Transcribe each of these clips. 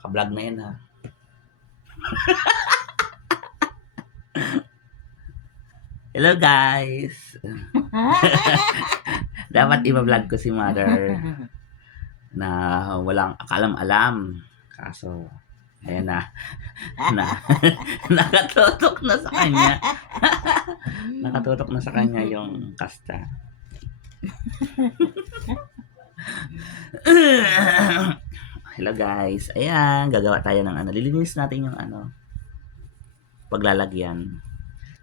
Naka-vlog na yan ha. Hello guys! Dapat i-vlog ko si Mother na walang akalam-alam. Kaso, ayan na. Nakatutok na sa kanya. Nakatutok na sa kanya yung kasta. Hello guys. Ayan, gagawa tayo ng lilinis natin yung paglalagyan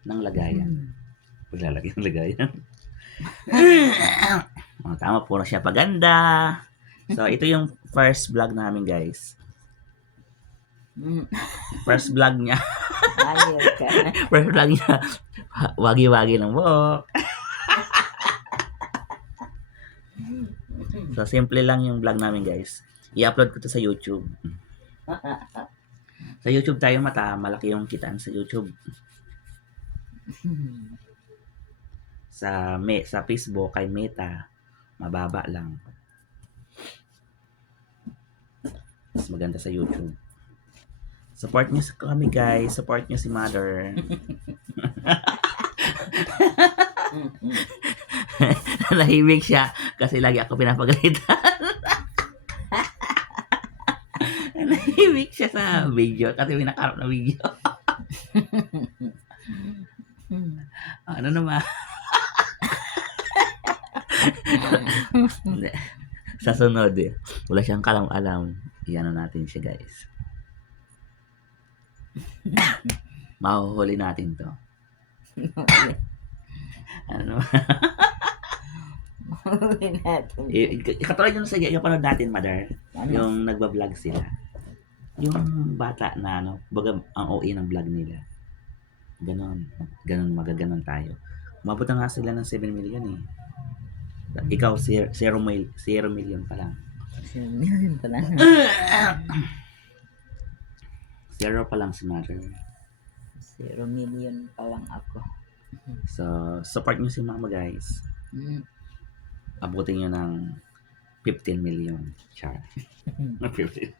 ng lagayan. Paglalagyan ng lagayan. Tama, puro siya paganda. So, ito yung first vlog namin, guys. First vlog niya. First vlog niya. Wagi-wagi ng buhok. So, simple lang yung vlog namin, guys. I-upload ko to sa YouTube. Sa YouTube tayo malaki yung kitaan sa YouTube. Sa Facebook kay Meta, mababa lang. Mas maganda sa YouTube. Support niyo kami guys, support niyo si Mother. Nahimik siya kasi lagi ako pinapagalitan. Nahimik siya sa video kasi pinakarap na video. Ano naman? Sa sunod wala siyang kalam-alam. Iyan natin siya guys. Mahuhuli natin to. Ano? Mahuhuli natin. Katulad yung sa yung panood natin, Mother. Ano? Yung nagbablog sila. Yung bata na baga ang OA ng vlog nila. Ganon magaganon tayo. Umabot na nga sila ng 7 million eh. Ikaw 0 million pa lang. 0 million pa lang. 0 pa lang si Mother. 0 million pa lang ako. So, support nyo si Mama guys. Abutin nyo ng 15 million. Char. 15.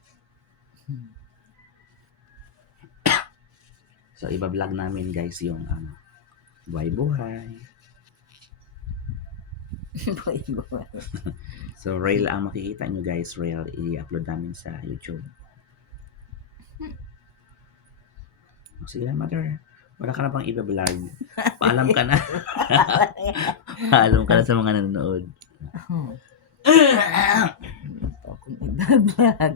So, iba-vlog namin guys yung buhay-buhay. Buhay-buhay. So, reel ang makikita nyo guys. Reel i-upload namin sa YouTube. Sige na, Mother. Wala ka na bang iba-vlog? Paalam ka na. Paalam ka na sa mga nanonood. Kung iba-vlog.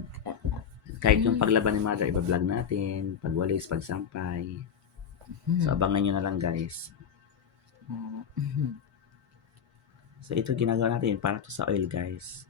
Kahit yung paglaban ni Mother, iba-vlog natin. Pagwalis, pagsampay. So, abangan nyo na lang, guys. So, ito ginagawa natin para to sa oil, guys.